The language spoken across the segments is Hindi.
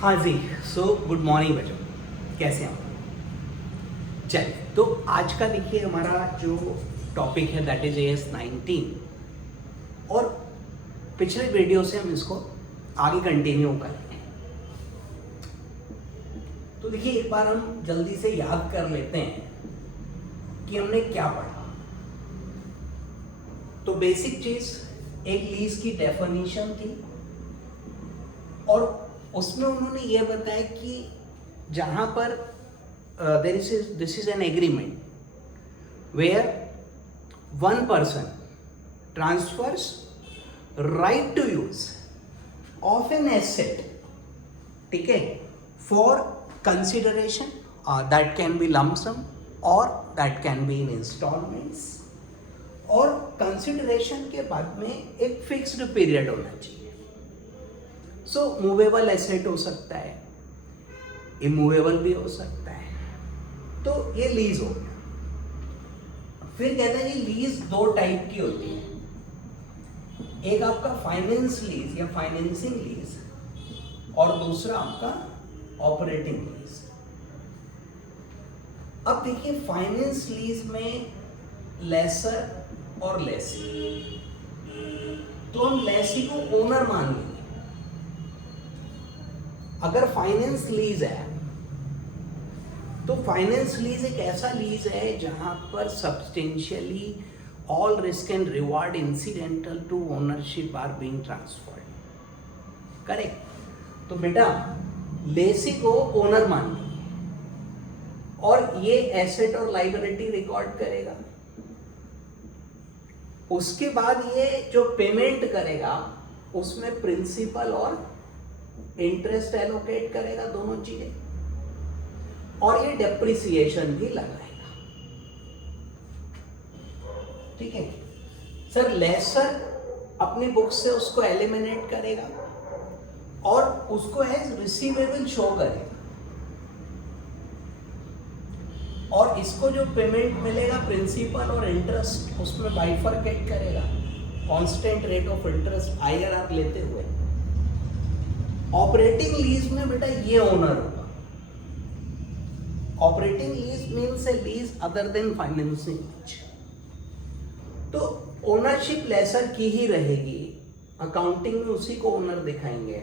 हाँ जी। सो गुड मॉर्निंग बच्चों, कैसे हैं आप? चलिए, तो आज का देखिए हमारा जो टॉपिक है दैट इज AS19 और पिछले वीडियो से हम इसको आगे कंटिन्यू करेंगे। तो देखिए एक बार हम जल्दी से याद कर लेते हैं कि हमने क्या पढ़ा। तो बेसिक चीज एक लीज की डेफिनेशन थी और उसमें उन्होंने ये बताया कि जहां पर this is an agreement where one person transfers right to use of an asset, ठीक है, for consideration that can be lump sum और that can be in installments, और कंसिडरेशन के बाद में एक फिक्स्ड पीरियड होना चाहिए। सो मूवेबल एसेट हो सकता है, इमूवेबल भी हो सकता है। तो ये लीज हो गया। फिर कहते हैं कि लीज दो टाइप की होती है, एक आपका फाइनेंस लीज या फाइनेंसिंग लीज और दूसरा आपका ऑपरेटिंग लीज। अब देखिए फाइनेंस लीज में लेसर और लेसी, तो हम लेसी को ओनर मान लेंगे। अगर फाइनेंस लीज है तो फाइनेंस लीज एक ऐसा लीज है जहां पर substantially all risk and reward incidental to ownership are being transferred, correct. तो बेटा लेसी को ओनर मान लीजिए और ये एसेट और लाइबिलिटी रिकॉर्ड करेगा। उसके बाद ये जो पेमेंट करेगा उसमें प्रिंसिपल और इंटरेस्ट एलोकेट करेगा, दोनों चीजें, और ये डेप्रिसिएशन भी लगाएगा, ठीक है। सर लेसर अपनी बुक से उसको एलिमिनेट करेगा और उसको एज रिसीवेबल शो करेगा, और इसको जो पेमेंट मिलेगा प्रिंसिपल और इंटरेस्ट उसमें बाइफरकेट करेगा constant rate of interest IRR लेते हुए। ऑपरेटिंग लीज में बेटा ये ओनर होगा। Operating lease means a lease other than financing lease. तो ओनरशिप लेसर की ही रहेगी, अकाउंटिंग में उसी को ओनर दिखाएंगे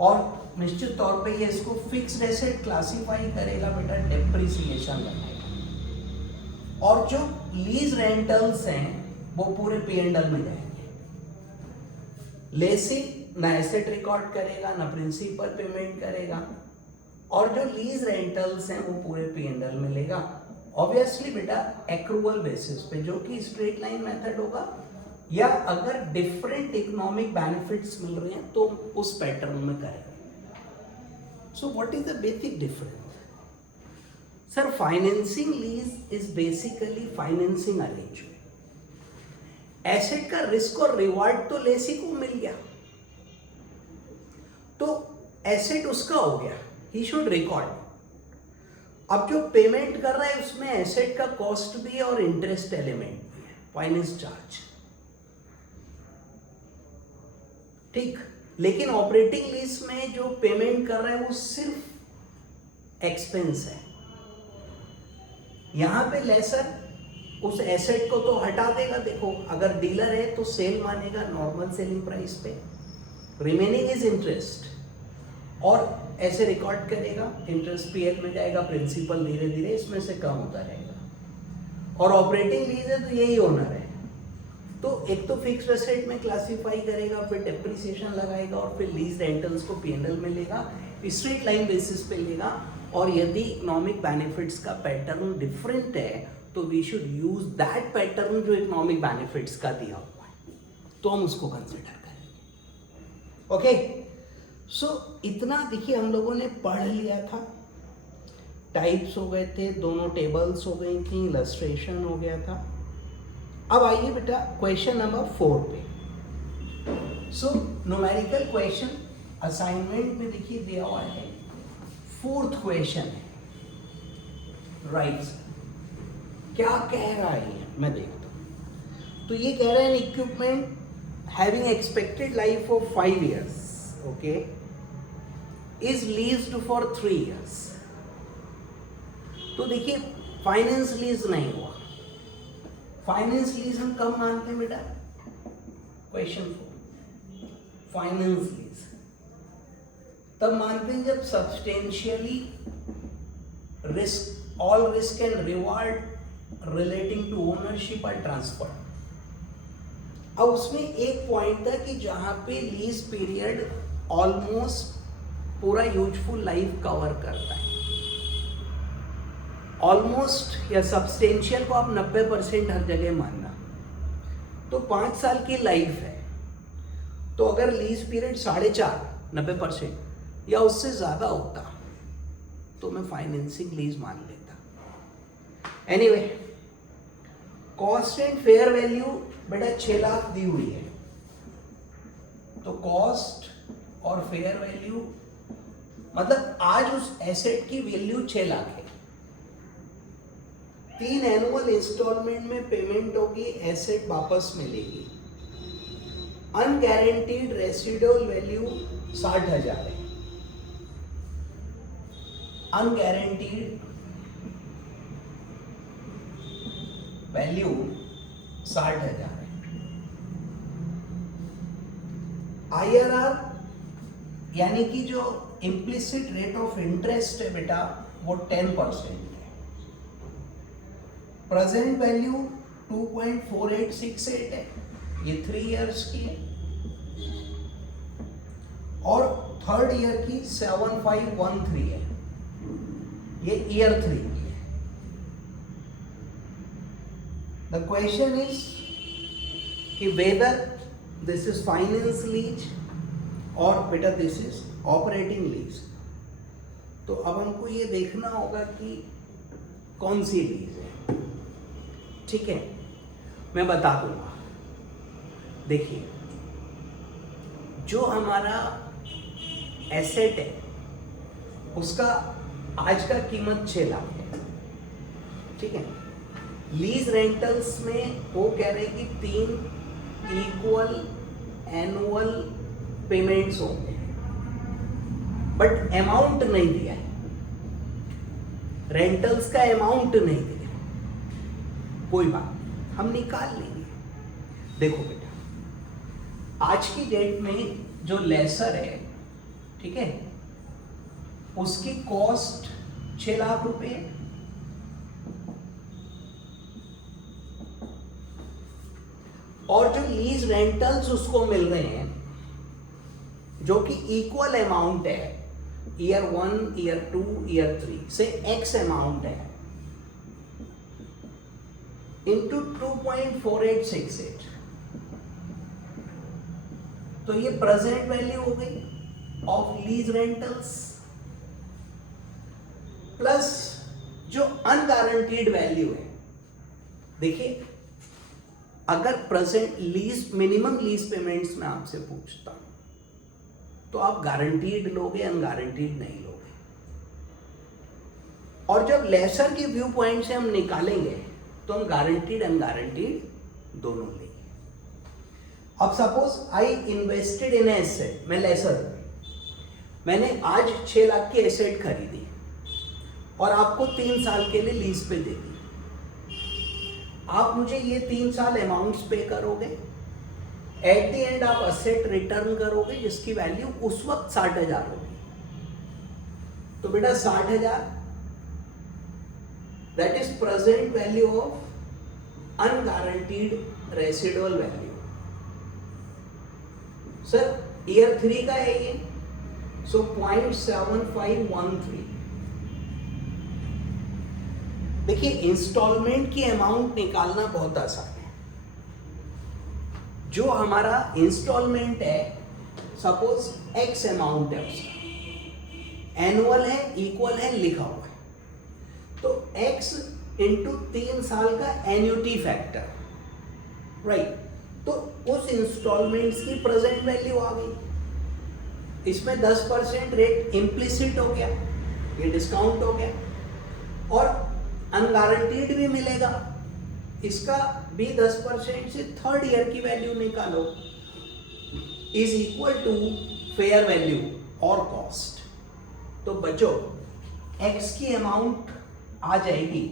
और निश्चित तौर पे ये इसको फिक्स्ड एसेट क्लासिफाई करेगा बेटा, डेप्रिसिएशन लगाएगा, और जो लीज रेंटल्स हैं वो पूरे P&L में जाएंगे। लेसी ना एसेट रिकॉर्ड करेगा ना प्रिंसिपल पेमेंट करेगा, और जो लीज रेंटल्स हैं वो पूरे P&L में लेगा, ऑब्वियसली बेटा एक्रूअल बेसिस पे, जो कि स्ट्रेट लाइन मेथड होगा, या अगर डिफरेंट इकोनॉमिक बेनिफिट्स मिल रहे हैं तो उस पैटर्न में करेगा। So what is the basic difference? Sir financing lease is basically financing arrangement. Asset का रिस्क और रिवार्ड तो लेसी को मिल गया, तो एसेट उसका हो गया, ही शुड रिकॉर्ड। अब जो पेमेंट कर रहा है उसमें एसेट का कॉस्ट भी है और इंटरेस्ट एलिमेंट भी है, फाइनेंस चार्ज, ठीक। लेकिन ऑपरेटिंग लीज में जो पेमेंट कर रहा है वो सिर्फ एक्सपेंस है। यहां पे लेसर उस एसेट को तो हटा देगा, देखो अगर डीलर है तो सेल मानेगा नॉर्मल सेलिंग प्राइस पे, रिमेनिंग इज इंटरेस्ट, और ऐसे रिकॉर्ड करेगा, इंटरेस्ट PL में जाएगा, प्रिंसिपल धीरे धीरे इसमें से कम होता रहेगा। और ऑपरेटिंग लीज है तो यही ओनर है, तो एक तो फिक्स्ड एसेट में क्लासिफाई करेगा, फिर डेप्रिसिएशन लगाएगा, और फिर लीज रेंटल्स को P&L में लेगा, स्ट्रेट लाइन बेसिस पे लेगा। और यदि इकोनॉमिक बेनिफिट्स का पैटर्न डिफरेंट है तो we should use that pattern जो इकोनॉमिक बेनिफिट्स का दिया हुआ है, तो हम उसको कंसिडर करेंगे। ओके, सो इतना देखिए हम लोगों ने पढ़ लिया था। टाइप्स हो गए थे, दोनों टेबल्स हो गई थी, इलस्ट्रेशन हो गया था। अब आइए बेटा क्वेश्चन नंबर 4 पे। सो न्यूमेरिकल क्वेश्चन असाइनमेंट में देखिए दिया हुआ है, 4th क्वेश्चन है, राइट। क्या कह रहा है ये मैं देखता हूं। तो ये कह रहा है equipment having expected life of 5 years, okay, is leased for 3 years। तो देखिए फाइनेंस लीज नहीं हुआ। फाइनेंस लीज हम कब मानते हैं बेटा? क्वेश्चन 4, फाइनेंस लीज तब मानते हैं जब substantially risk, all risk and reward relating to ownership are transfer. अब उसमें एक पॉइंट था कि जहां पे लीज पीरियड ऑलमोस्ट पूरा यूजफुल लाइफ कवर करता है, ऑलमोस्ट या सब्सटेंशियल को आप 90% हर जगह मानना, तो 5 साल की लाइफ है। तो अगर लीज पीरियड 4.5 90% या उससे ज्यादा होता तो मैं फाइनेंसिंग लीज मान लेता। Anyway, cost and fair value बेटा 6 लाख दी हुई है, तो कॉस्ट और फेयर वैल्यू मतलब आज उस एसेट की वैल्यू 6 लाख है। 3 एनुअल इंस्टॉलमेंट में पेमेंट होगी, एसेट वापस मिलेगी। अनगारंटीड रेसिडुअल वैल्यू 60,000 है। अनगारंटीड वैल्यू 60,000 है। IRR यानी कि जो इम्प्लिसिट रेट ऑफ इंटरेस्ट है बेटा वो 10% है। प्रेजेंट वैल्यू 2.4868 है, ये 3 years की है, और 3rd ईयर की 7513 है, ये ईयर 3 की है। द क्वेश्चन इज कि whether this is finance lease और बेटा दिस इज ऑपरेटिंग लीज। तो अब हमको ये देखना होगा कि कौन सी लीज है। ठीक है, मैं बता दूंगा। देखिए, जो हमारा एसेट है उसका आज का कीमत 6 लाख है। ठीक है, लीज रेंटल्स में वो कह रहे हैं कि 3 इक्वल एनुअल पेमेंट्स होंगे, बट अमाउंट नहीं दिया है, रेंटल्स का अमाउंट नहीं दिया। कोई बात नहीं, हम निकाल लेंगे। देखो बेटा, आज की डेट में जो लेसर है, ठीक है, उसकी कॉस्ट 6 लाख रुपए है, और जो लीज रेंटल्स उसको मिल रहे हैं जो कि इक्वल अमाउंट है, ईयर 1, ईयर 2, ईयर 3 से एक्स अमाउंट है, इंटू 2.4868, तो ये प्रेजेंट वैल्यू हो गई ऑफ लीज रेंटल्स, प्लस जो अनगारंटीड वैल्यू है। देखिए, अगर present lease minimum lease payments में आपसे पूछता हूं तो आप गारंटीड लोगे, अनगारंटीड नहीं लोगे। और जब लेसर के व्यू पॉइंट से हम निकालेंगे तो हम गारंटीड अनगारंटीड दोनों लेंगे। अब suppose I invested in asset, मैं लेसर हूं, मैंने आज 6 लाख की एसेट खरीदी और आपको 3 साल के लिए लीज पे दे दी। आप मुझे ये 3 साल अमाउंट्स पे करोगे, एट द एंड आप असेट रिटर्न करोगे जिसकी वैल्यू उस वक्त 60,000 होगी। तो बेटा 60,000 that is present value of unguaranteed residual value. Sir year 3 का है ये, सो 0.7513। देखिए, इंस्टॉलमेंट की अमाउंट निकालना बहुत आसान है। जो हमारा इंस्टॉलमेंट है, सपोज एक्स अमाउंट है उसका, एनुअल है, इक्वल है, लिखा हुआ है, तो x इंटू 3 साल का एन्युटी फैक्टर, राइट। तो उस इंस्टॉलमेंट्स की प्रेजेंट वैल्यू आ गई। इसमें 10% रेट इम्प्लिसिट हो गया, ये डिस्काउंट हो गया, और अनगारंटीड भी मिलेगा, इसका भी 10% से 3rd ईयर की वैल्यू निकालो, is equal to fair value और कॉस्ट। तो बच्चों x की अमाउंट आ जाएगी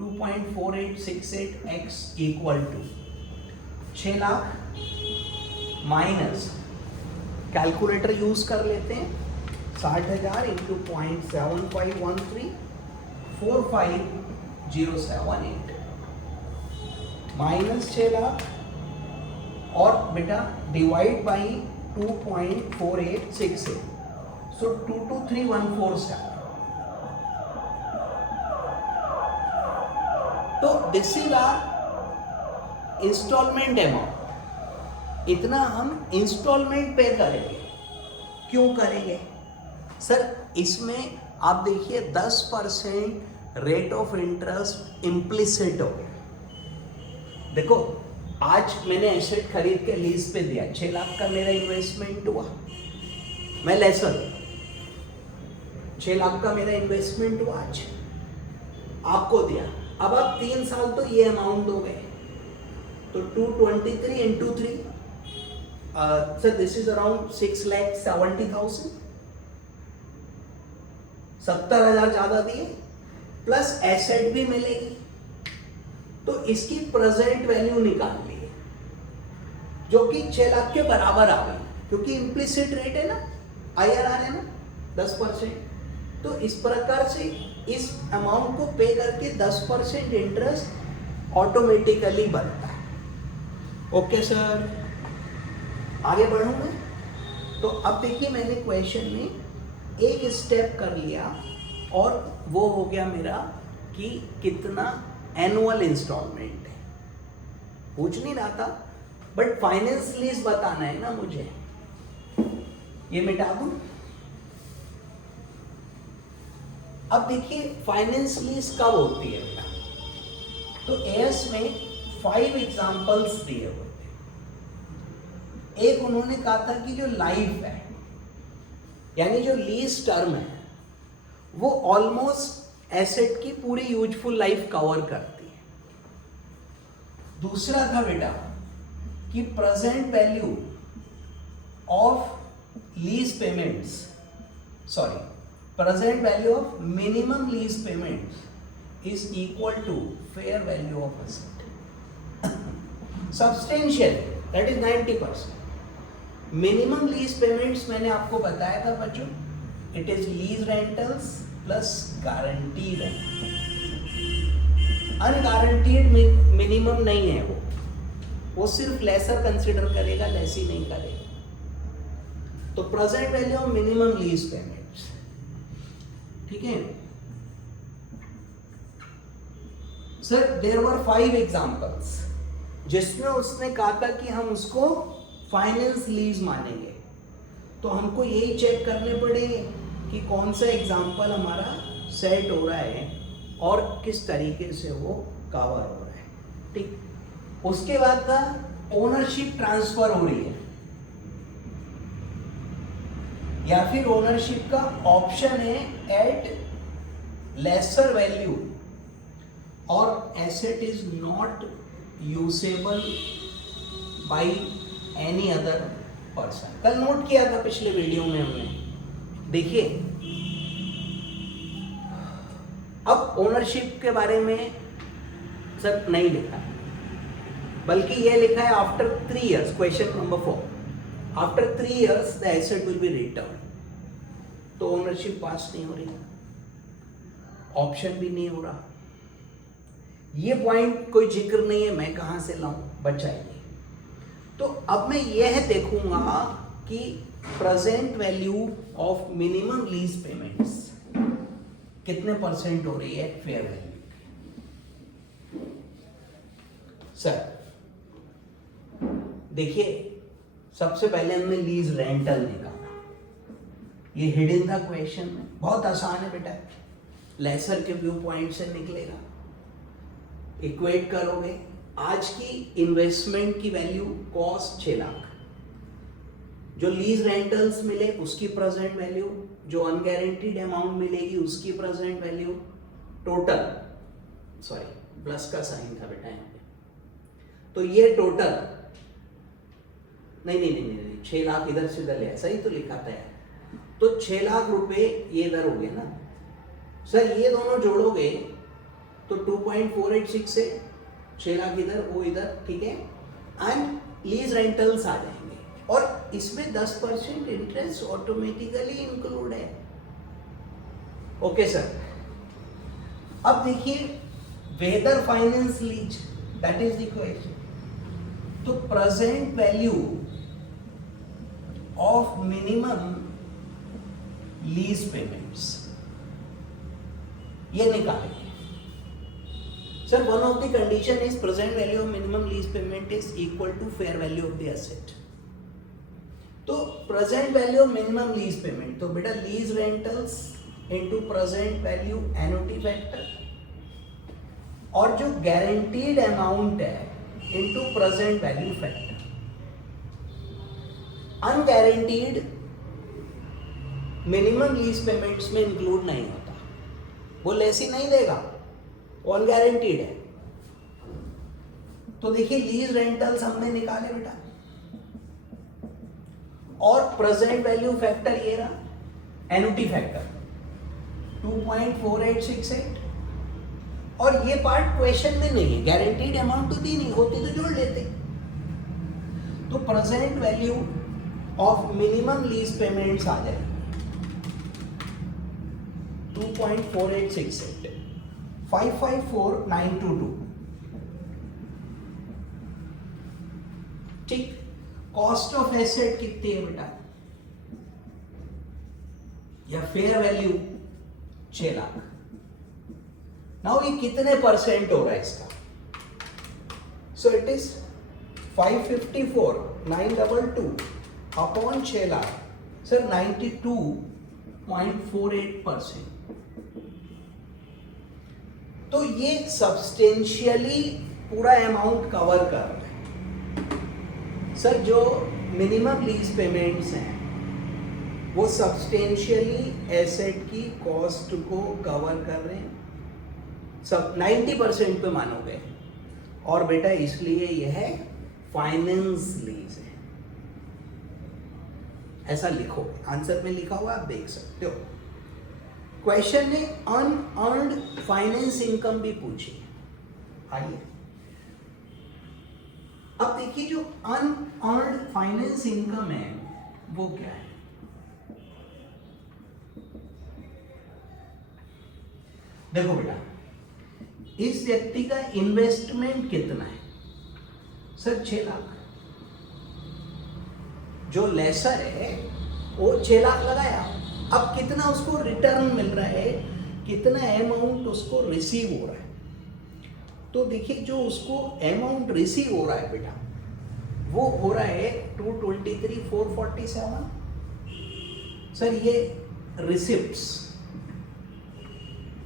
2.4868 x equal to 6 lakh minus, calculator use कर लेते हैं, 60,000 इंटू 0.7513 45078 माइनस 6 लाख और बेटा डिवाइड बाई 2.4868, सो 223147. तो this is our installment amount. इतना हम इंस्टॉलमेंट पे करेंगे. क्यों करेंगे सर? इसमें आप देखिए 10% रेट ऑफ इंटरेस्ट इम्प्लिसिट हो गया. देखो आज मैंने एसेट खरीद के लीज पे दिया, 6 लाख का मेरा इन्वेस्टमेंट हुआ, मैं लेसर, 6 लाख का मेरा इन्वेस्टमेंट हुआ, आज आपको दिया. अब आप 3 साल तो ये अमाउंट दोगे, तो 223 into 3, sir this is around 6,70,000. 70,000 ज्यादा दिए प्लस एसेट भी मिलेगी, तो इसकी प्रेजेंट वैल्यू निकाल लिए जो कि 6 लाख के बराबर आ गई, क्योंकि इम्प्लिसिट रेट है ना, IRR है ना 10%. तो इस प्रकार से इस अमाउंट को पे करके 10% इंटरेस्ट ऑटोमेटिकली बनता है. ओके सर, आगे बढ़ूं मैं. तो अब देखिए मैंने क्वेश्चन में एक स्टेप कर लिया और वो हो गया मेरा कि कितना एनुअल इंस्टॉलमेंट है. पूछ नहीं रहा था, बट फाइनेंस लीज बताना है ना मुझे. ये मिटा दूं. अब देखिए फाइनेंस लीज कब होती है बेटा, तो एएस में 5 एग्जांपल्स दिए हुए थे. एक उन्होंने कहा था कि जो लाइफ है यानी जो लीज टर्म है वो ऑलमोस्ट एसेट की पूरी यूजफुल लाइफ कवर करती है. दूसरा था बेटा कि present value of lease payments, sorry present value of minimum lease payments is equal to fair value of asset. Substantial, that is 90%. Minimum lease payments मैंने आपको बताया था बच्चों, it is lease rentals plus guaranteed rent. Unguaranteed minimum नहीं है वो सिर्फ lesser consider करेगा, lessee नहीं करेगा. तो present value of minimum lease payments, ठीक है सर. देयर वर 5 एग्जांपल्स जिसमें उसने कहा था कि हम उसको फाइनेंस लीज मानेंगे. तो हमको यही चेक करने पड़ेंगे कि कौन सा एग्जांपल हमारा सेट हो रहा है और किस तरीके से वो कवर हो रहा है. ठीक. उसके बाद था ओनरशिप ट्रांसफर हो रही है या फिर ओनरशिप का ऑप्शन है एट लेसर वैल्यू और asset is not usable by any other person. कल नोट किया था पिछले वीडियो में हमने. देखिए अब ओनरशिप के बारे में सर नहीं लिखा, बल्कि यह लिखा है after 3 years. Question number 4, after 3 years the asset will be return. तो ओनरशिप पास नहीं हो रही, ऑप्शन भी नहीं हो रहा. ये पॉइंट कोई जिक्र नहीं है, मैं कहां से लाऊं, बचाइए. तो अब मैं यह देखूंगा कि present value of minimum lease payments कितने % हो रही है फेयर वैल्यू. सर देखिए सबसे पहले हमने लीज रेंटल निकाला. ये हिडन था क्वेश्चन में, बहुत आसान है बेटा, लेसर के व्यू पॉइंट से निकलेगा. इक्वेट करोगे आज की इन्वेस्टमेंट की वैल्यू कॉस्ट 6 लाख, जो लीज रेंटल्स मिले उसकी प्रेजेंट वैल्यू, जो अनगारंटीड अमाउंट मिलेगी उसकी present value, total, sorry plus का साइन था बेटा यहाँ पे, तो ये टोटल नहीं 6 लाख इधर से उधर ले, सही तो लिखा था यार. तो 6 लाख रुपए ये इधर हो गया ना सर, ये दोनों जोड़ोगे तो 2.486 है, 6 लाख इधर वो इधर, ठीक है, एंड लीज रेंटल्स आ जाएंगे और इसमें 10% इंटरेस्ट ऑटोमेटिकली इंक्लूड है। ओके सर, अब देखिए whether finance lease, that is the question. तो present value of minimum lease payments ये निकालेंगे sir. One of the condition is present value of minimum lease payment is equal to fair value of the asset. तो present value of minimum lease payment, तो बेटा lease rentals into present value annuity factor, और जो गारंटीड अमाउंट है into present value factor. Unguaranteed minimum lease payments में इंक्लूड नहीं होता, वो लेसी नहीं देगा, वो अनगारंटीड है। तो देखिए लीज रेंटल्स हमने निकाले बेटा, और प्रेजेंट वैल्यू फैक्टर ये रहा, एन्युटी फैक्टर 2.4868, और ये पार्ट क्वेश्चन में नहीं है, गारंटीड अमाउंट तो दी नहीं होती तो जोड़ लेते। तो present value of minimum lease payments आ जाए 2.4868, 554,922, ठीक। कॉस्ट ऑफ एसेट कितनी है बेटा, या फेयर वैल्यू 6 लाख। नाउ ये कितने परसेंट हो रहा है इसका, so it is 554,922 upon 6 lakh, sir 92.48%। तो ये सब्सटेंशियली पूरा अमाउंट कवर कर रहा है सर। जो मिनिमम लीज पेमेंट्स हैं वो सब्सटेंशियली एसेट की कॉस्ट को कवर कर रहे हैं, सब 90% पे मानोगे। और बेटा इसलिए यह है फाइनेंस लीज है, ऐसा लिखो, आंसर में लिखा हुआ आप देख सकते हो। क्वेश्चन ने अनअर्न्ड फाइनेंस इनकम भी पूछी। आइए अब देखिए जो अनअर्न्ड फाइनेंस इनकम है वो क्या है। देखो बेटा, इस व्यक्ति का इन्वेस्टमेंट कितना है सर, 6 लाख। जो लेसर है वो 6 लाख लगाया, अब कितना उसको रिटर्न मिल रहा है, कितना अमाउंट उसको रिसीव हो रहा है। तो देखिए जो उसको अमाउंट रिसीव हो रहा है बेटा, वो हो रहा है 223,447 सर। ये रिसिप्ट्स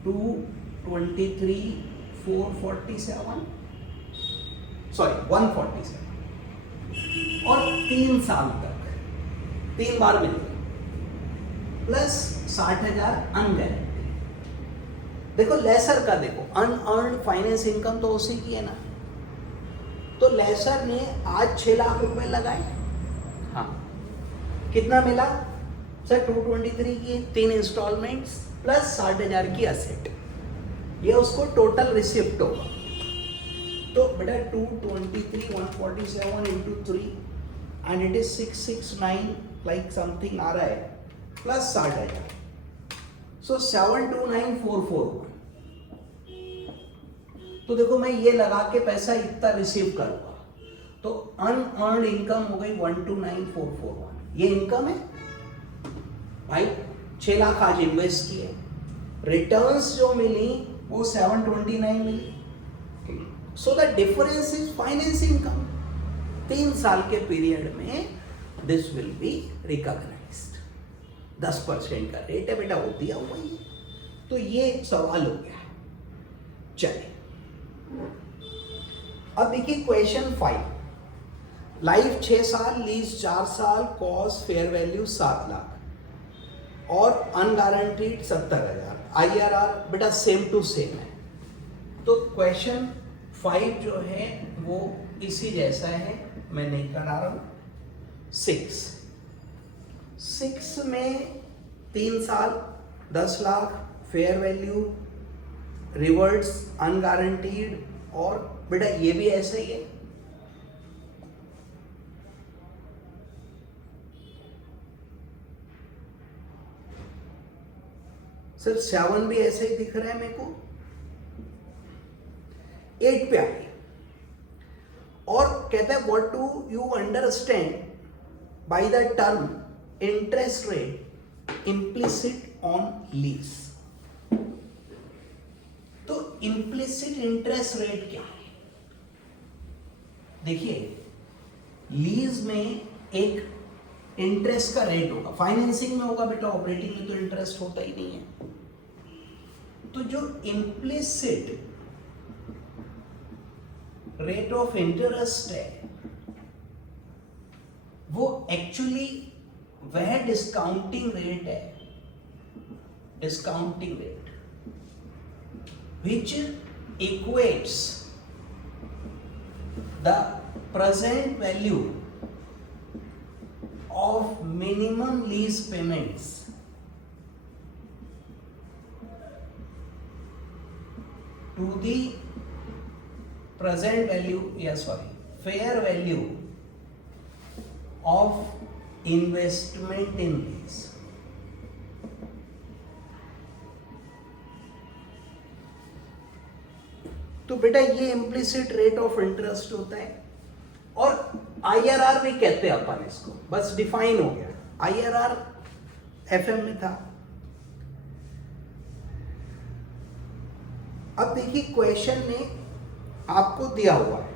223,447 सॉरी 147, और 3 साल तक 3 बार मिलेगा, प्लस 60,000 अनगारंटी। देखो लेसर का देखो, अनअर्न्ड फाइनेंस इनकम तो उसी की है ना। तो लेसर ने आज 6 लाख रुपए लगाए, हाँ, कितना मिला सर 223 की 3 इंस्टॉलमेंट्स प्लस 60,000 की असेट, ये उसको टोटल रिसिप्ट होगा। तो बेटा 223,147 into 3 and it is 669 like something आ रहा है, प्लस 60,000, सो 729,441। तो देखो मैं ये लगा के पैसा इतना रिसीव करूंगा, तो अनअर्न्ड इनकम हो गई 129,441। ये इनकम है भाई, 6 लाख आज इन्वेस्ट किए, रिटर्न्स जो मिली वो 729 मिली। So the difference is finance income. 3 साल के पीरियड में दिस विल बी रिकॉग्नाइज्ड। 10% का रेट है बेटा, वो दिया हुआ ही। तो ये सवाल हो गया। चलिए अब देखिए क्वेश्चन 5। लाइफ 6 साल, लीज 4 साल, कॉस्ट फेयर वैल्यू 7 लाख और अनगारंटीड 70,000। IRR बेटा सेम टू सेम है। तो क्वेश्चन 5 जो है वो इसी जैसा है, मैं नहीं करा रहा हूं। 6 में 3 साल 10 lakh fair value, reverts unguaranteed, और बेटा ये भी ऐसा ही है। सर 7 भी ऐसे ही दिख रहा है मेरे को। 8 पे आए और कहता है what do you understand by the term interest rate implicit on lease. तो इम्प्लिसिट इंटरेस्ट रेट क्या है? देखिए, लीज में एक इंटरेस्ट का रेट होगा, फाइनेंसिंग में होगा बेटा, ऑपरेटिंग में तो इंटरेस्ट होता ही नहीं है। तो जो इम्प्लिसिट रेट ऑफ इंटरेस्ट है वो एक्चुअली वह डिस्काउंटिंग रेट है, discounting rate which equates the present value of minimum lease payments to the present value, fair value of investment in lease. तो बेटा ये इम्प्लिसिट रेट ऑफ इंटरेस्ट होता है, और IRR भी कहते हैं अपन इसको, बस डिफाइन हो गया। IRR FM में था। अब देखिए क्वेश्चन ने आपको दिया हुआ है,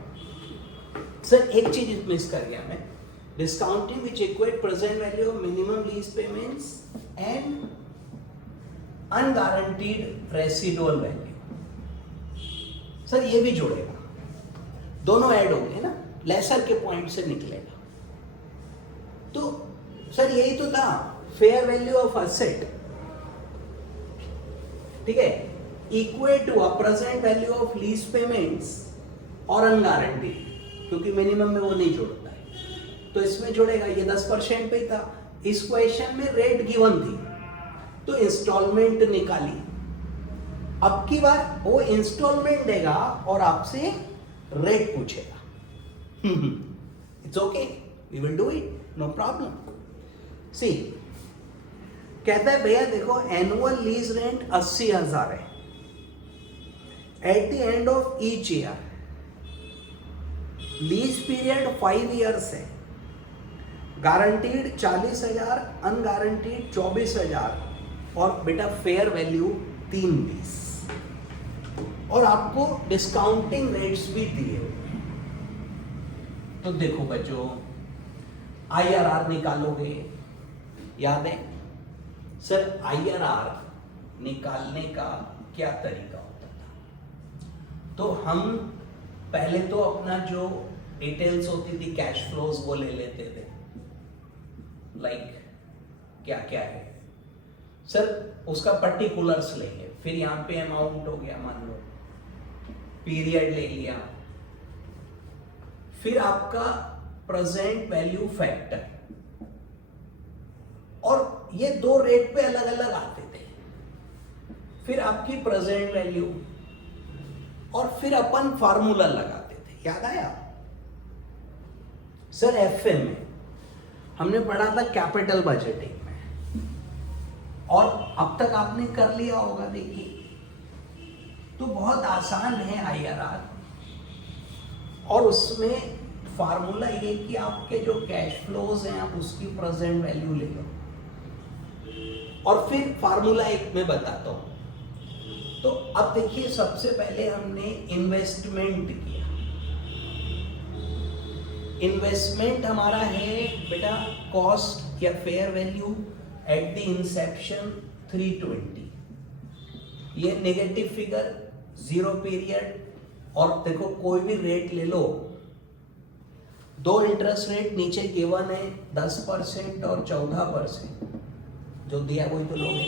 सर एक चीज मिस कर गया मैं, discounting which equate present value of minimum lease payments and unguaranteed residual value. Sir ये भी जोड़ेगा, दोनों ऐड होंगे ना, लेसर के पॉइंट से निकलेगा। तो सर यही तो था फेयर वैल्यू ऑफ असेट, ठीक है, equate to a present value of lease payments और अनगारंटीड, क्योंकि मिनिमम में वो नहीं जोड़ता है तो इसमें जोड़ेगा। ये 10% पे था। इस क्वेश्चन में रेट गिवन थी तो इंस्टॉलमेंट निकाली। अब की बार वो इंस्टॉलमेंट देगा और आपसे रेट पूछेगा। It's okay, we will do it, no problem. C कहता है भैया देखो एनुअल लीज रेंट 80,000 है at the end of each year, lease period 5 years है, गारंटीड 40,000, अनगारंटीड 24,000, और बेटा फेयर वैल्यू 320, और आपको डिस्काउंटिंग रेट्स भी दिए। तो देखो बच्चों IRR निकालोगे, याद है सर IRR निकालने का क्या तरीका होता था? तो हम पहले तो अपना जो डिटेल्स होती थी कैश फ्लोज वो ले लेते थे, लाइक क्या क्या है सर, उसका पर्टिकुलर्स लेंगे, फिर यहाँ पे अमाउंट हो गया मान लो, पीरियड ले लिया, फिर आपका प्रेजेंट वैल्यू फैक्टर, और ये 2 रेट पे अलग अलग आते थे, फिर आपकी प्रेजेंट वैल्यू, और फिर अपन फार्मूला लगाते थे। याद आया सर? FM में हमने पढ़ा था कैपिटल बजटिंग में, और अब तक आपने कर लिया होगा। देखिए तो बहुत आसान है IRR, और उसमें फार्मूला ये कि आपके जो कैश फ्लोज हैं आप उसकी प्रेजेंट वैल्यू ले लो, और फिर फार्मूला एक में बताता हूं। तो अब देखिए सबसे पहले हमने इन्वेस्टमेंट किया। इन्वेस्टमेंट हमारा है बेटा कॉस्ट या fair value at the Inception 320, ये नेगेटिव फिगर, 0 पीरियड, और देखो कोई भी रेट ले लो, 2 इंटरेस्ट रेट नीचे गिवन है, 10% और 14%, जो दिया वही तो लोगे।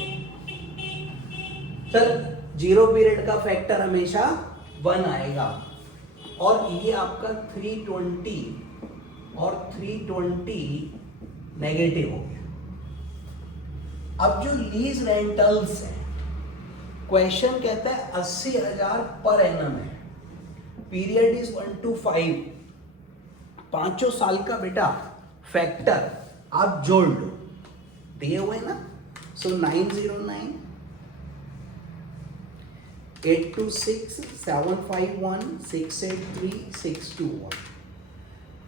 सर 0 पीरियड का फैक्टर हमेशा 1 आएगा, और ये आपका 320 और 320 नेगेटिव हो गया। अब जो लीज रेंटल्स है, क्वेश्चन कहता है 80,000 पर एनम है, पीरियड इज 1 to 5, 5 साल का बेटा फैक्टर आप जोड़ लो, दिए हुए ना। सो 909 826 751 683 621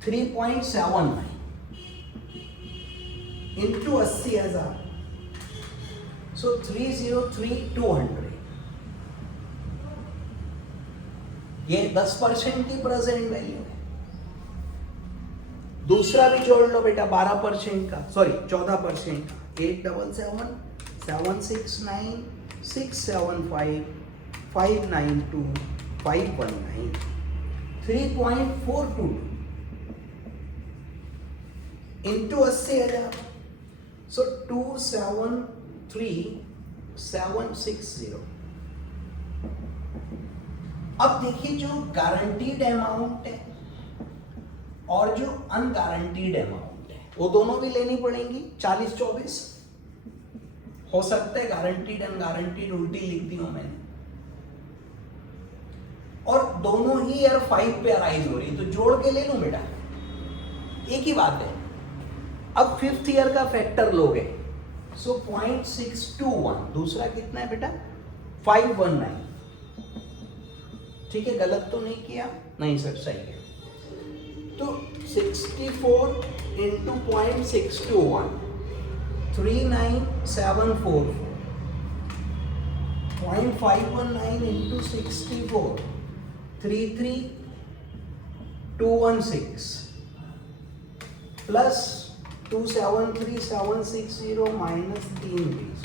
3.79 into 80,000, so 303,200। ये 10% की प्रेजेंट वैल्यू है। दूसरा भी जोड़ लो बेटा 12% का, सॉरी 14% का, 877 769 675 592 519 3.42 into 80,000, so 273,760। अब देखिए जो गारंटीड अमाउंट है और जो अनगारंटीड अमाउंट है वो दोनों भी लेनी पड़ेंगी। 40-24 हो सकता है, गारंटीड अनगारंटीड उल्टी लिख दी हूं मैंने, और दोनों ही ईयर 5 पे अराइज हो रही, तो जोड़ के ले लूं बेटा, एक ही बात है। अब 5th ईयर का फैक्टर लोगे, सो 0.621, दूसरा कितना है बेटा 519, ठीक है, गलत तो नहीं किया, नहीं सर सही है। तो 64 into 0.621 39744, 0.519 into 64 33216 plus 273,760 minus 320,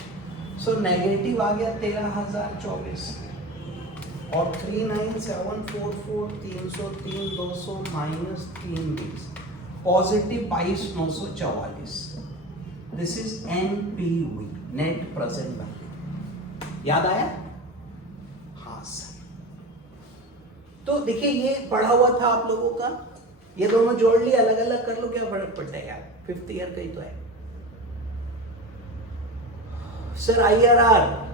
so negative आ गया 13,024 और 39,744 303 200 minus 320 positive 22,944। This is NPV, net present value. याद आया? हाँ सर। तो देखिए ये पढ़ा हुआ था आप लोगों का, ये दोनों जोड़ लिए, अलग अलग कर लो, क्या फर्क पड़ता है यार, 5th ईयर का ही तो है। सर IRR,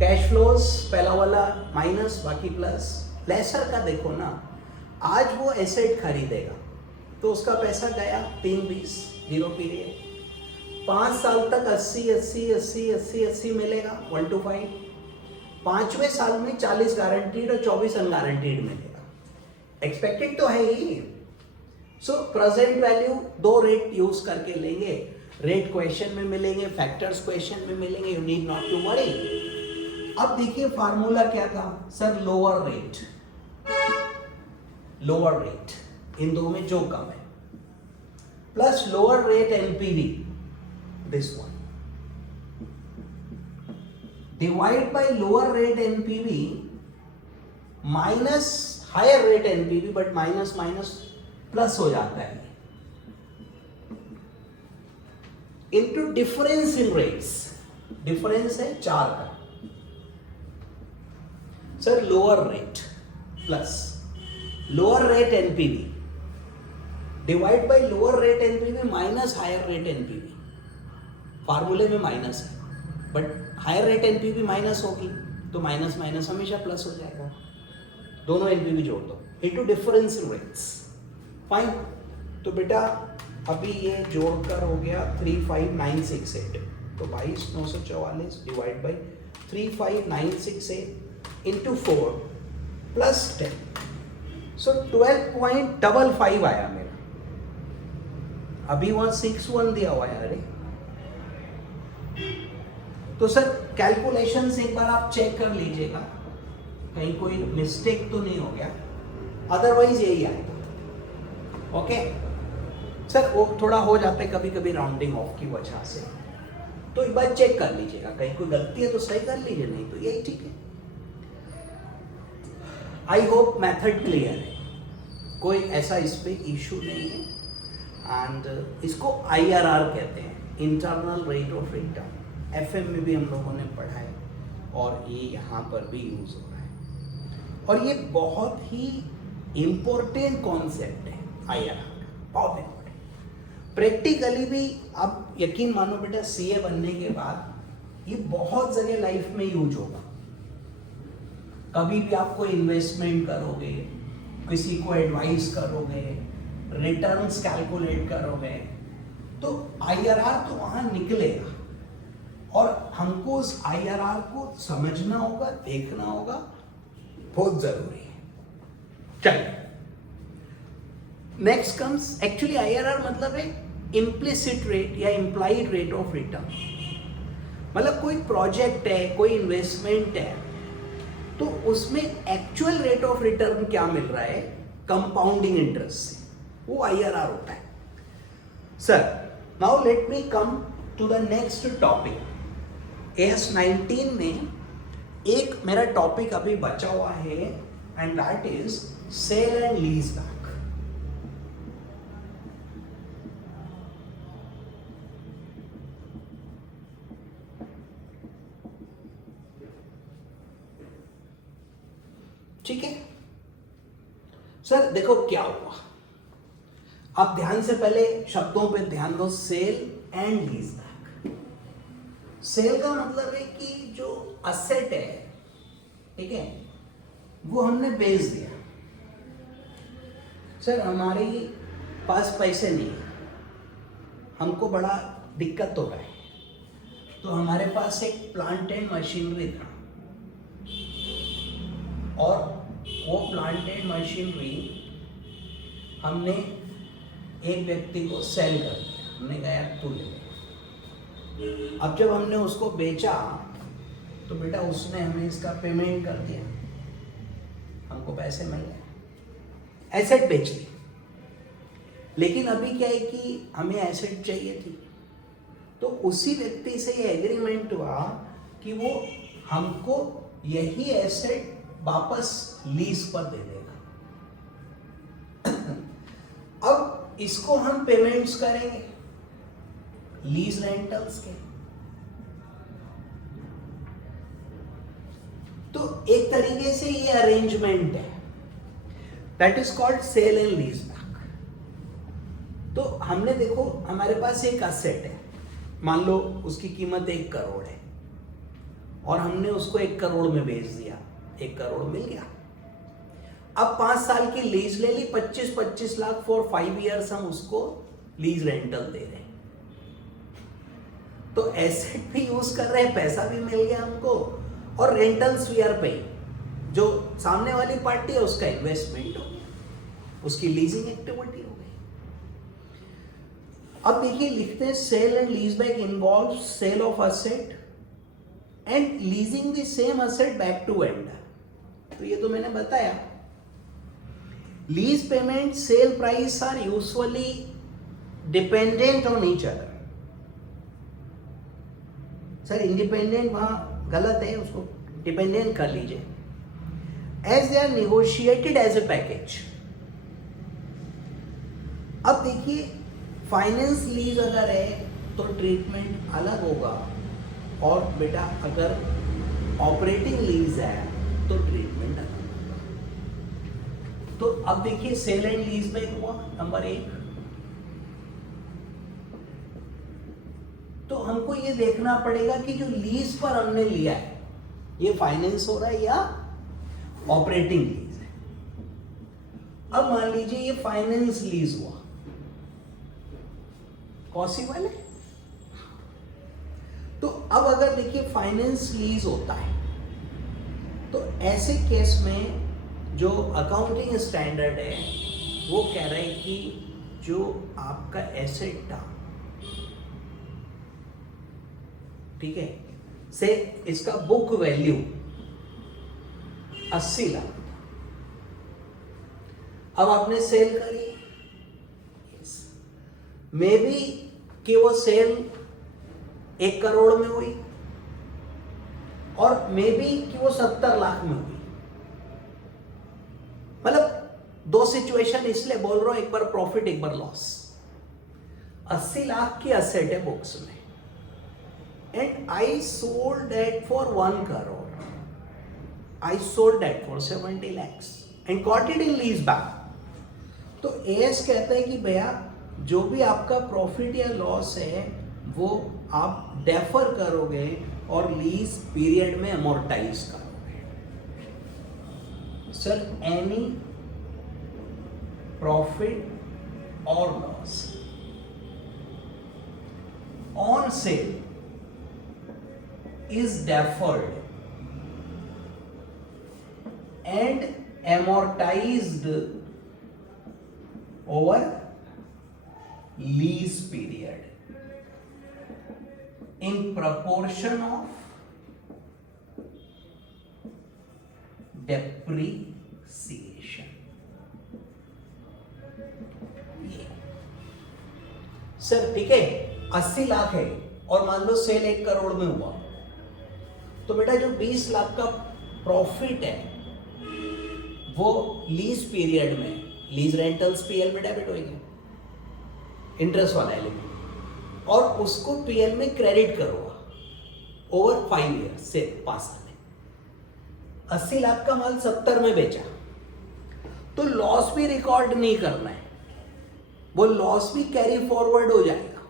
कैश फ्लोज पहला वाला माइनस बाकी प्लस। लेसर का देखो ना, आज वो एसेट खरीदेगा तो उसका पैसा गया 320, 0 पीरियड, 5 साल तक 80 मिलेगा 1 to 5, 5वें साल में 40 गारंटीड और 24 अनगारंटीड मिलेगा, एक्सपेक्टेड तो है ही। So present value 2 rate use करके लेंगे, रेट क्वेश्चन में मिलेंगे, फैक्टर्स क्वेश्चन में मिलेंगे, you need not to worry. अब देखिए फार्मूला क्या था सर, लोअर रेट इन दो में जो कम है, plus lower rate NPV, this one, divide by lower rate NPV minus higher rate NPV, but minus minus plus हो जाता है, into difference in rates, difference है 4 का। Sir lower rate plus lower rate NPV divide by lower rate NPV minus higher rate NPV, फार्मूले में माइनस है, but higher rate NPV minus होगी तो माइनस माइनस हमेशा प्लस हो जाएगा, दोनों एनपीवी जोड़ दो, into difference in rates, fine. तो बेटा अभी ये जोड़कर हो गया 35968, तो 22,944 डिवाइड बाई 35968 इंटू 4 प्लस 10, सो 12.55 आया मेरा। अभी वहां 61 दिया हुआ है, अरे तो सर कैलकुलेशन से एक बार आप चेक कर लीजिएगा कहीं कोई मिस्टेक तो नहीं हो गया, अदरवाइज यही आएगा। ओके सर, वो थोड़ा हो जाता है कभी कभी राउंडिंग ऑफ की वजह से, तो एक बार चेक कर लीजिएगा, कहीं कोई गलती है तो सही कर लीजिए, नहीं तो यही ठीक है। आई होप मेथड क्लियर है, कोई ऐसा इस पे इशू नहीं है। एंड इसको IRR कहते हैं, internal rate of return, FM में भी हम लोगों ने पढ़ा है और ये यहाँ पर भी यूज हो रहा है, और ये बहुत ही इंपॉर्टेंट कॉन्सेप्ट है IRR, बहुत इंपॉर्टेंट। प्रैक्टिकली भी आप यकीन मानो बेटा, सीए बनने के बाद ये बहुत जगह लाइफ में यूज होगा। कभी भी आपको इन्वेस्टमेंट करोगे, किसी को एडवाइस करोगे, रिटर्न्स कैलकुलेट करोगे, तो आईआरआर तो वहां निकलेगा और हमको उस आईआरआर को समझना होगा, देखना होगा, बहुत जरूरी है। चलिए, नेक्स्ट कम्स, एक्चुअली आईआरआर मतलब है इम्प्लिसिट रेट या इम्प्लाइड रेट ऑफ रिटर्न। मतलब कोई प्रोजेक्ट है, कोई इन्वेस्टमेंट है, तो उसमें एक्चुअल रेट ऑफ रिटर्न क्या मिल रहा है कंपाउंडिंग इंटरेस्ट से, वो आईआरआर होता है। Sir, now let me come to the next topic. AS19 में एक मेरा टॉपिक अभी बचा हुआ है and that is sale and lease back. ठीक है सर, देखो क्या हुआ, आप ध्यान से पहले शब्दों पे ध्यान दो। Sale and lease back. Sale का मतलब है कि जो असेट है, ठीक है, वो हमने बेच दिया। सर, हमारे पास पैसे नहीं है, हमको बड़ा दिक्कत हो रहा है, तो हमारे पास एक प्लांट एंड मशीनरी था और वो प्लांट एंड मशीनरी हमने एक व्यक्ति को सेल कर दिया। हमने कहा यार तू ले। अब जब हमने उसको बेचा तो बेटा उसने हमें इसका पेमेंट कर दिया, हमको पैसे मिल गए, एसेट बेच ली। लेकिन अभी क्या है कि हमें एसेट चाहिए थी, तो उसी व्यक्ति से ये एग्रीमेंट हुआ कि वो हमको यही एसेट वापस लीज पर दे देगा। अब इसको हम पेमेंट्स करेंगे लीज रेंटल्स के। तो एक तरीके से ये अरेंजमेंट है, that is called sale and lease back. तो हमने देखो, हमारे पास एक असेट है, मान लो उसकी कीमत 1 करोड़ है और हमने उसको 1 करोड़ में बेच दिया, 1 करोड़ मिल गया। अब 5 साल की लीज ले ली, 25-25 लाख फॉर 5 ईयर्स हम उसको लीज रेंटल दे रहे हैं। तो एसेट भी यूज कर रहे हैं, पैसा भी मिल गया हमको, और रेंटल्स वी आर पेइंग। जो सामने वाली पार्टी है उसका इन्वेस्टमेंट हो गया, उसकी लीजिंग एक्टिविटी हो गई। अब देखिए, लिखते हैं sale and lease back involve sale of asset and leasing the same asset back to vendor. तो ये तो मैंने बताया। Lease payment, sale price are usually dependent on each other. Sir, independent वहां गलत है, उसको डिपेंडेंट कर लीजिए। As they are negotiated as a package. अब देखिए, फाइनेंस लीज अगर है तो ट्रीटमेंट अलग होगा, और बेटा अगर ऑपरेटिंग लीज है तो ट्रीटमेंट अलग होगा। तो अब देखिए, सेल एंड लीज बैक हुआ नंबर 1। तो हमको ये देखना पड़ेगा कि जो लीज पर हमने लिया है, ये फाइनेंस हो रहा है या ऑपरेटिंग लीज है। अब मान लीजिए ये फाइनेंस लीज हुआ, पॉसिबल है। तो अब अगर देखिए फाइनेंस लीज होता है, तो ऐसे केस में जो अकाउंटिंग स्टैंडर्ड है वो कह रहा है कि जो आपका एसेट था, ठीक है, से इसका बुक वैल्यू 80 लाख था, अब आपने सेल करी, मे बी कि वो सेल 1 करोड़ में हुई और मे बी कि वो 70 लाख में हुई। मतलब 2 सिचुएशन इसलिए बोल रहा हूं, एक बार प्रॉफिट एक बार लॉस। 80 लाख की असेट है बुक्स में and I sold that for 1 crore. I sold that for 70 lakhs and got it in lease back. तो एएस कहता है कि भैया जो भी आपका प्रॉफिट या लॉस है वो आप डेफर करोगे और लीज पीरियड में अमोर्टाइज करोगे. सर एनी प्रॉफिट और loss on sale is deferred and amortized over lease period in proportion of depreciation. Sir ठीक है, 80 लाख है और मान लो सेल 1 करोड़ में हुआ, तो बेटा जो 20 लाख का प्रॉफिट है वो लीज पीरियड में लीज रेंटल्स पीएल में डेबिट होएंगे, इंटरेस्ट वाला एलिमेंट, और उसको पीएल में क्रेडिट करूंगा ओवर 5 ईयर्स से 5 साल में. 80 लाख का माल 70 में बेचा तो लॉस भी रिकॉर्ड नहीं करना है, वो लॉस भी कैरी फॉरवर्ड हो जाएगा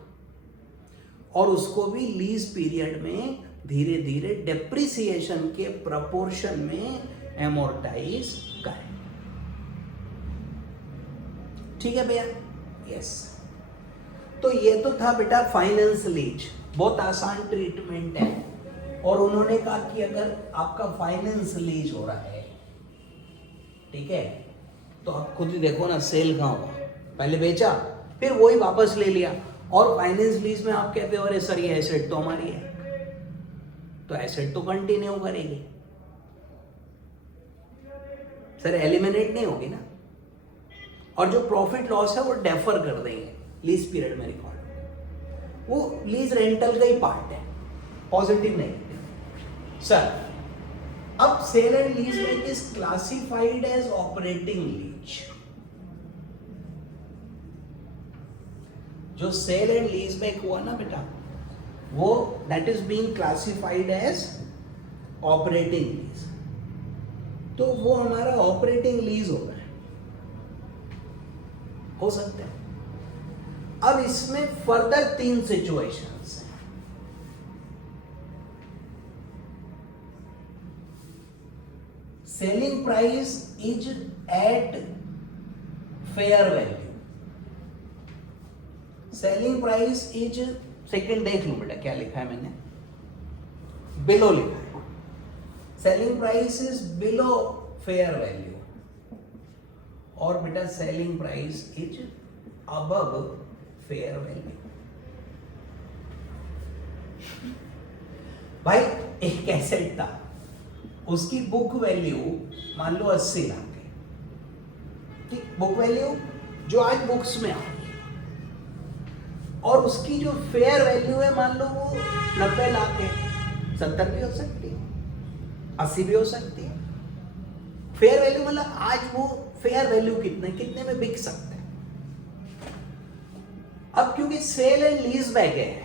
और उसको भी लीज पीरियड में धीरे धीरे डेप्रिसिएशन के प्रपोर्शन में एमोर्टाइज करें. ठीक है भैया? यस. तो ये तो था बेटा फाइनेंस लीज, बहुत आसान ट्रीटमेंट है. और उन्होंने कहा कि अगर आपका फाइनेंस लीज हो रहा है, ठीक है, तो आप खुद ही देखो ना सेल कहाँ हुआ, पहले बेचा फिर वही वापस ले लिया, और फाइनेंस लीज में आप कहते हो अरे सर ये एसेट तो हमारी है, तो एसेट तो कंटिन्यू करेगी सर, एलिमिनेट नहीं होगी ना. और जो प्रॉफिट लॉस है वो डेफर कर देंगे लीज पीरियड में रिकॉर्ड, वो लीज रेंटल का ही पार्ट है, पॉजिटिव नहीं. सर अब sale and lease back is classified as operating lease. जो सेल एंड लीज बैक हुआ ना बेटा, वो that is being classified as operating lease. तो वो हमारा ऑपरेटिंग लीज हो रहा है, हो सकता है. अब इसमें फर्दर 3 सिचुएशंस हैं. Selling price is at fair value. Selling price is, second देख लो बेटा क्या लिखा है मैंने, बिलो लिखा है. Selling price is below fair value, और बेटा selling price is above fair value. भाई एक एसेट था, उसकी बुक वैल्यू मान लो 80 लाख है, ठीक, बुक वैल्यू जो आज बुक्स में आ रही है, और उसकी जो फेयर वैल्यू है मान लो वो 90 लाख है, 70 भी हो सकती है, 80 भी हो सकती है. फेयर वैल्यू मतलब आज वो फेयर वैल्यू कितने में बिक सकते हैं. अब क्योंकि सेल एंड लीज बैक है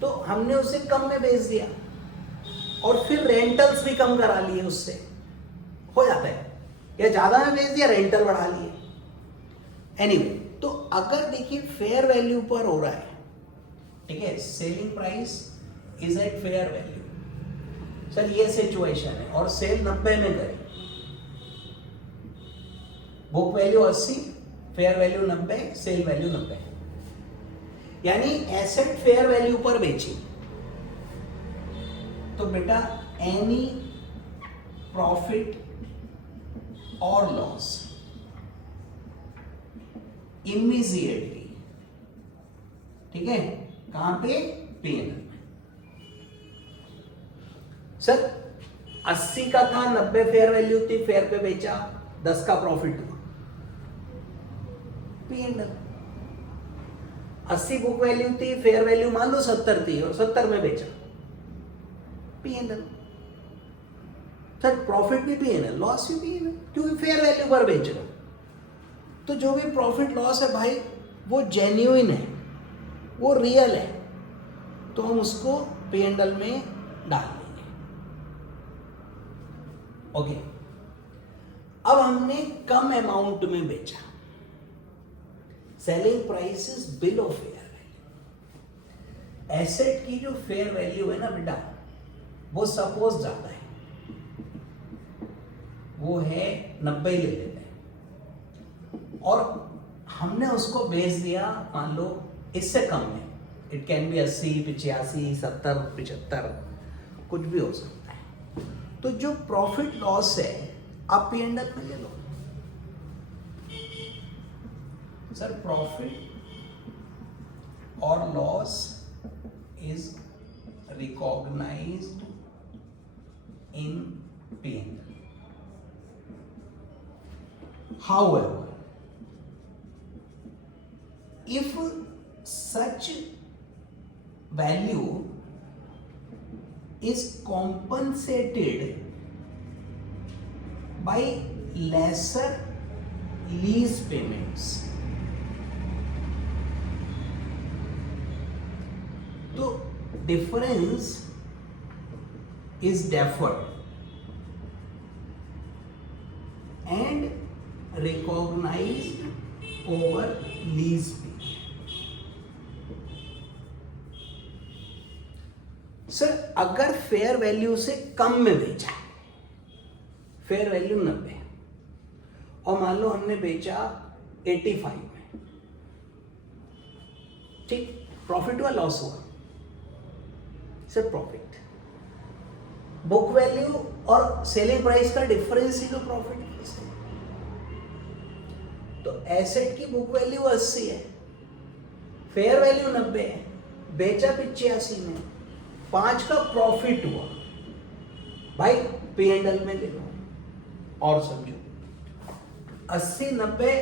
तो हमने उसे कम में बेच दिया और फिर रेंटल्स भी कम करा लिए, उससे हो जाता है, या ज्यादा में बेच दिया रेंटल बढ़ा लिए. एनीवे, तो अगर देखिए फेयर वैल्यू पर हो रहा है, ठीक है, selling price is at fair value. Sir ये सिचुएशन है और सेल 90 में करी, book value 80, fair value 90, sale value 90, यानी एसेट फेयर वैल्यू पर बेची. तो बेटा एनी प्रॉफिट और लॉस इमीडिएटली, ठीक है, कहां पे, पीएनएल में. सर 80 का था, 90 फेयर वैल्यू थी, फेयर पे बेचा, 10 का प्रॉफिट हुआ, पीएनएल. 80 बुक वैल्यू थी, फेयर वैल्यू मान लो 70 थी और 70 में बेचा, पीएनएल. सर प्रॉफिट भी पीएनएल, लॉस भी पीएनएल, क्योंकि फेयर वैल्यू पर बेच रहे हो. तो जो भी प्रॉफिट लॉस है भाई वो जेन्युइन है, वो रियल है, तो हम उसको पीएनएल में डाल देंगे. ओके, अब हमने कम अमाउंट में बेचा, selling price is below fair value. Asset की जो फेयर वैल्यू है ना बेटा, वो सपोज ज्यादा है, वो है 90 ले लेते हैं, और हमने उसको बेच दिया मान लो इससे कम में, इट कैन बी 80, 85, 70, 75, कुछ भी हो सकता है। तो जो प्रॉफिट लॉस है आप पी एंड एल में ले लो। सर प्रॉफिट और loss is recognized in P and L. However, if such value is compensated by lesser lease payments, तो difference is deferred and recognized over lease period. Sir अगर फेयर वैल्यू से कम में बेचा है, फेयर वैल्यू 90 और मान लो हमने बेचा 85 में, ठीक, प्रॉफिट हुआ लॉस हुआ? Sir profit. बुक वैल्यू और सेलिंग प्राइस का डिफरेंस ही तो प्रॉफिट है। तो एसेट की बुक वैल्यू 80 है, फेयर वैल्यू 90 है, बेचा 85 में, 5 का प्रॉफिट हुआ, भाई पी एंड एल में ले लो। और समझो 80, 90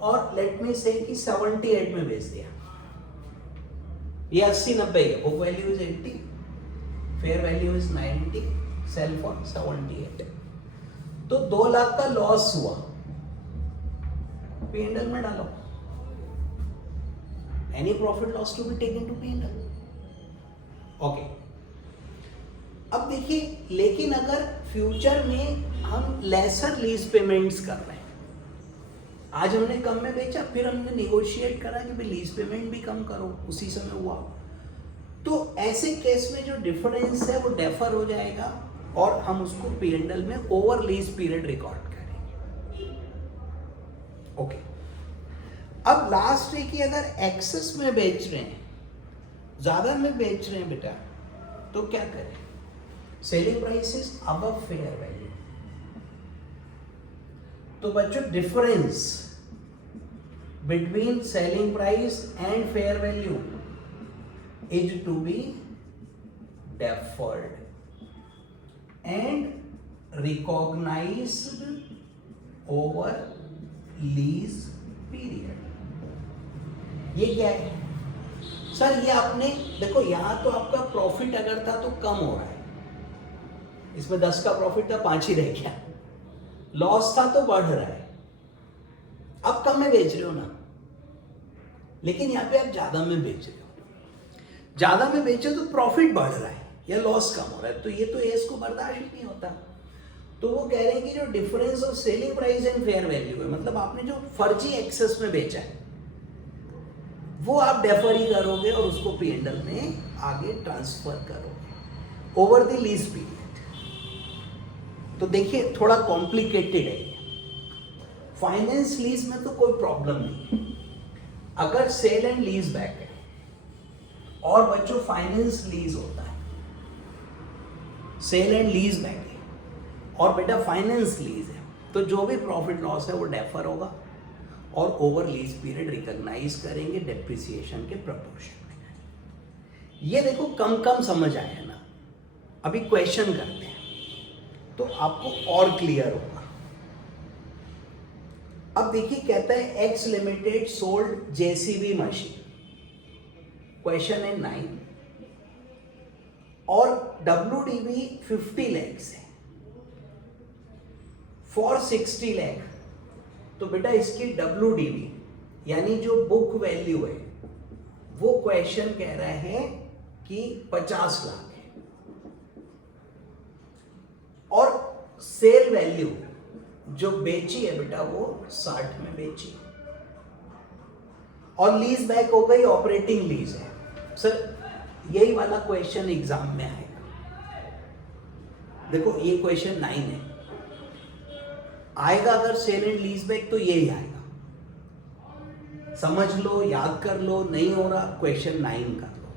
और लेट मी से कि 78 में बेच दिया, ये 80, 90 है, book value is 80, fair value is 90, sale for 78, तो 2 लाख का लॉस हुआ, पी एंड एल में डालो। Any profit loss to be taken to P and L. Okay, अब देखिए, लेकिन अगर फ्यूचर में हम लेसर लीज पेमेंट्स कर रहे हैं, आज हमने कम में बेचा, फिर हमने निगोशिएट करा कि भाई लीज पेमेंट भी कम करो, उसी समय हुआ, तो ऐसे केस में जो डिफरेंस है वो डेफर हो जाएगा और हम उसको पी एंड एल में ओवर लीज पीरियड रिकॉर्ड करेंगे। ओके, अब लास्ट है कि अगर एक्सेस में बेच रहे हैं, ज्यादा में बेच रहे हैं बेटा, तो क्या करें? Selling price is above fair value, तो बच्चों difference between selling price and fair value is to be deferred and recognized over lease period। ये क्या है सर? ये आपने देखो, यहां तो आपका प्रॉफिट अगर था तो कम हो रहा है, इसमें 10 का प्रॉफिट था, 5 ही रह गया, लॉस था तो बढ़ रहा है, अब कम में बेच रहे हो ना, लेकिन यहां पे आप ज्यादा में बेच रहे हो, ज्यादा में बेचे तो प्रॉफिट बढ़ रहा है या लॉस कम हो रहा है, तो ये तो एस को बर्दाश्त ही नहीं होता। तो वो कह रहे हैं कि जो difference of selling price and fair value है, मतलब आपने जो फर्जी एक्सेस में बेचा है वो आप डेफर ही करोगे और उसको पी एंड एल में आगे ट्रांसफर करोगे ओवर द लीज पीरियड। तो देखिए थोड़ा कॉम्प्लिकेटेड है ये। फाइनेंस लीज में तो कोई प्रॉब्लम नहीं, अगर सेल एंड लीज बैक है और बच्चों फाइनेंस लीज होता है, सेल एंड लीज बैक है और बेटा फाइनेंस लीज है, तो जो भी प्रॉफिट लॉस है वो डेफर होगा और ओवर लीज पीरियड रिकॉग्नाइज करेंगे डेप्रिसिएशन के प्रोपोर्शन में। ये देखो कम कम समझ आया ना, अभी क्वेश्चन करते हैं तो आपको और क्लियर होगा। अब देखिए कहता है x limited sold JCB machine, question है 9 और WDV 50 लाख है फॉर 60 लाख, तो बेटा इसकी WDV यानी जो बुक वैल्यू है वो क्वेश्चन कह रहा है कि 50 लाख है और सेल वैल्यू जो बेची है बेटा वो 60 में बेची। और लीज बैक हो गई ऑपरेटिंग लीज है। सर यही वाला क्वेश्चन एग्जाम में आएगा। देखो ये क्वेश्चन 9 है, आएगा अगर सेल एंड लीज बैक तो यही आएगा। समझ लो, याद कर लो, नहीं हो रहा क्वेश्चन 9 कर लो,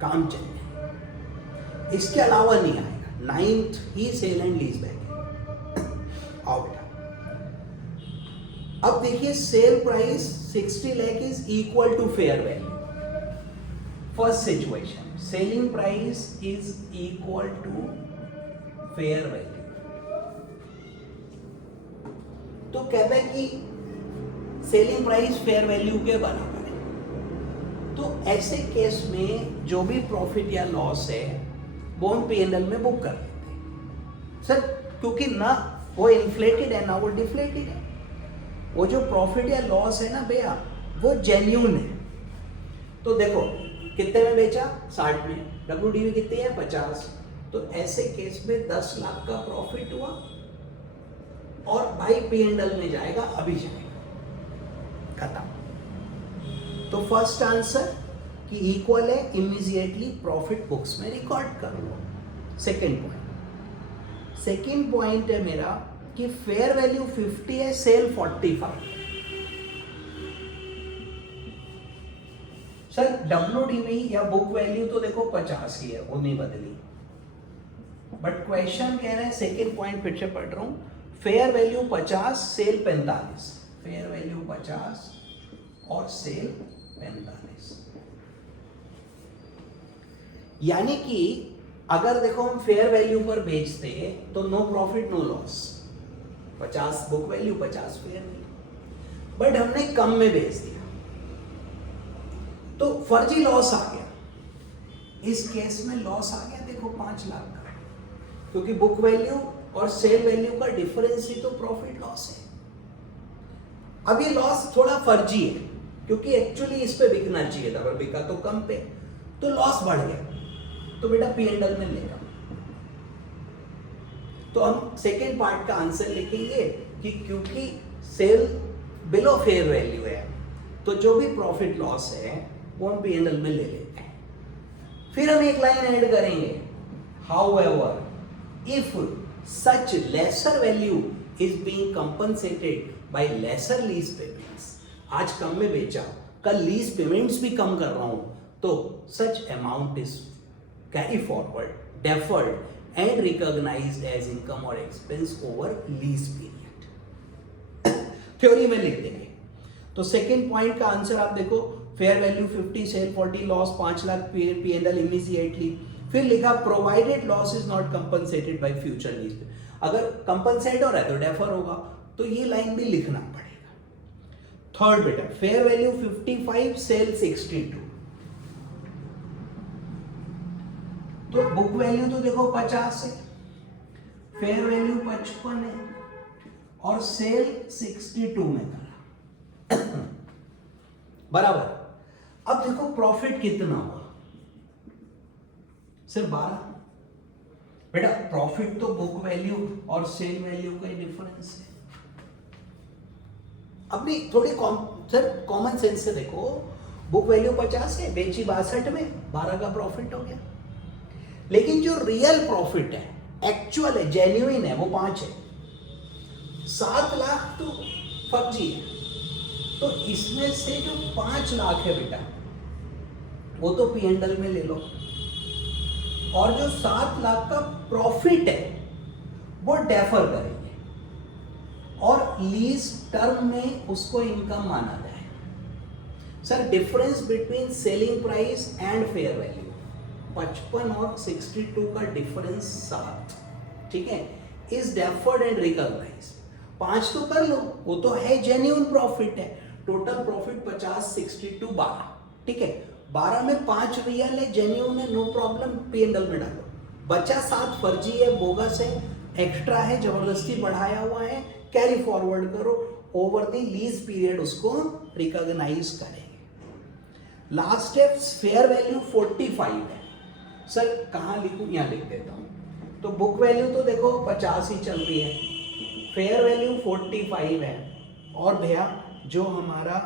काम चल जाए। इसके अलावा नहीं आएगा, 9th ही सेल एंड लीज बैक है। आओ बेटा, अब देखिए sale price 60 lakh is equal to fair value. First situation, selling price is equal to fair value. तो कहता है कि सेलिंग प्राइस फेयर वैल्यू के बराबर है। तो ऐसे केस में जो भी प्रॉफिट या लॉस है वो हम P&L में बुक कर देते हैं। सर क्योंकि ना वो इन्फ्लेटेड है ना वो डिफ्लेटेड है। वो जो प्रॉफिट या लॉस है ना भैया वो जेन्यून है। तो देखो कितने में बेचा, 60 में, WDV कितनी है, 50। तो ऐसे केस में 10 लाख का प्रॉफिट हुआ और भाई P&L में जाएगा, अभी जाएगा, खत्म। तो फर्स्ट आंसर कि इक्वल है, इमीडिएटली प्रॉफिट बुक्स में रिकॉर्ड कर लो। सेकेंड पॉइंट है मेरा कि फेयर वैल्यू 50 है, सेल 45। सर WDV या बुक वैल्यू तो देखो 50 ही है, वो नहीं बदली। बट क्वेश्चन कह रहे हैं, सेकेंड पॉइंट फिर से पढ़ रहा हूं, fair value 50, sale 45। Fair value 50 और सेल 45। यानी कि अगर देखो हम फेयर वैल्यू पर बेचते तो no profit no loss, 50 book value 50 fair value. But हमने कम में बेच दिया तो फर्जी लॉस आ गया। इस केस में लॉस आ गया देखो 5 लाख का, क्योंकि बुक वैल्यू और सेल वैल्यू का डिफरेंस ही तो प्रॉफिट लॉस है। अब ये लॉस थोड़ा फर्जी है क्योंकि एक्चुअली इस पे बिकना चाहिए था, पर बिका तो कम पे, तो लॉस बढ़ गया। तो बेटा P&L में लेगा। तो हम सेकेंड पार्ट का आंसर लिखेंगे कि क्योंकि सेल बिलो फेयर वैल्यू है तो जो भी प्रॉफिट लॉस है वो हम P&L में ले लेते हैं। फिर हम एक लाइन ऐड करेंगे, however if such lesser value is being compensated by lesser lease payments, आज कम में बेचा, कल लीज पेमेंट्स भी कम कर रहा हूं, तो such amount is carry forward, deferred and recognized as income और expense over lease period. Theory में लिख देंगे। तो सेकेंड पॉइंट का आंसर आप देखो, fair value 50, sale 40, loss 5 lakh, P&L immediately. फिर लिखा provided loss is not compensated by future lease. अगर कंपनसेट हो रहा है तो डेफर होगा, तो ये लाइन भी लिखना पड़ेगा। थर्ड बेटा, फेयर वैल्यू 55, सेल 62। तो बुक वैल्यू तो देखो 50 है, फेयर वैल्यू 55 है और सेल 62 में करा बराबर। अब देखो प्रॉफिट कितना हुआ, सिर्फ 12। बेटा प्रॉफिट तो बुक वैल्यू और सेल वैल्यू का डिफरेंस है। अपनी थोड़ी कॉमन सेंस से देखो, बुक वैल्यू 50 है, बेची 62 में, 12 का प्रॉफिट हो गया। लेकिन जो रियल प्रॉफिट है, एक्चुअल है, जेन्युइन है, वो 5 है। 7 लाख तो फर्जी है। तो इसमें से जो 5 लाख है बेटा वो तो P&L में ले लो, और जो 7 लाख का प्रॉफिट है वो डेफर करेंगे और लीज टर्म में उसको इनकम माना जाए। Sir difference between selling price and fair value 55 और 62 का डिफरेंस 7, ठीक है, इज डेफर्ड एंड रिकॉग्नाइज्ड। 5 तो कर लो, वो तो है जेन्युइन प्रॉफिट है। टोटल प्रॉफिट 50, 62, 12, ठीक है। 12 में 5 रियल है, जेन्युइन है, नो प्रॉब्लम, P&L में डालो। बचा 7 फर्जी है, बोगस है, एक्स्ट्रा है, जबरदस्ती बढ़ाया हुआ है, कैरी फॉरवर्ड करो, ओवर द लीज पीरियड उसको रिकॉग्नाइज करेंगे। लास्ट स्टेप, फेयर वैल्यू 45 है। सर कहाँ लिखूं, यहाँ लिख देता हूं। तो बुक वैल्यू तो देखो 50 ही चल रही है, फेयर वैल्यू 45 है, और भैया जो हमारा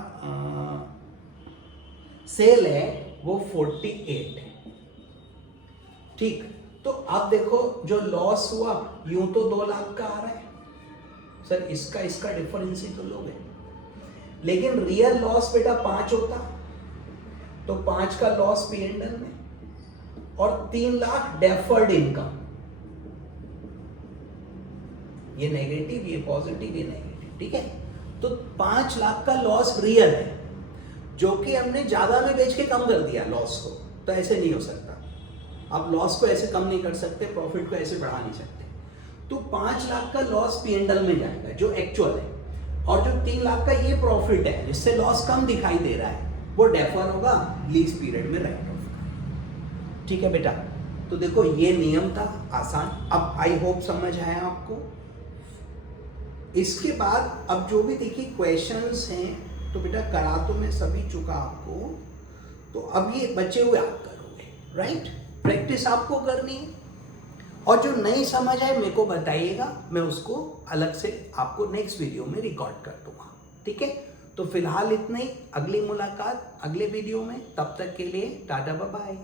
सेल है वो 48 है, ठीक। तो आप देखो जो लॉस हुआ यूं तो 2 लाख का आ रहा है सर, इसका डिफरेंस ही तो लोगे, लेकिन रियल लॉस बेटा 5 होता तो 5 का लॉस P&L में और 3 लाख डेफर्ड इनकम, ये नेगेटिव ये पॉजिटिव ये नेगेटिव, ठीक है। तो 5 लाख का लॉस रियल है जो कि हमने ज्यादा में बेच के कम कर दिया लॉस को, तो ऐसे नहीं हो सकता। आप लॉस को ऐसे कम नहीं कर सकते, प्रॉफिट को ऐसे बढ़ा नहीं सकते। तो 5 लाख का लॉस P&L में जाएगा जो एक्चुअल है, और जो 3 लाख का ये प्रॉफिट है जिससे लॉस कम दिखाई दे रहा है वो डेफर होगा लीज पीरियड में राइट ऑफ का, ठीक है बेटा। तो देखो ये नियम था आसान, अब आई होप समझ आया आपको। इसके बाद अब जो भी देखिए क्वेश्चंस हैं तो बेटा करा तो मैं सभी चुका आपको, तो अब ये बचे हुए आप करोगे, राइट। प्रैक्टिस आपको करनी है, और जो नहीं समझ आए मेरे को बताइएगा, मैं उसको अलग से आपको नेक्स्ट वीडियो में रिकॉर्ड कर दूंगा, ठीक है। तो फिलहाल इतना ही, अगली मुलाकात अगले वीडियो में, तब तक के लिए टाटा बाय बाय।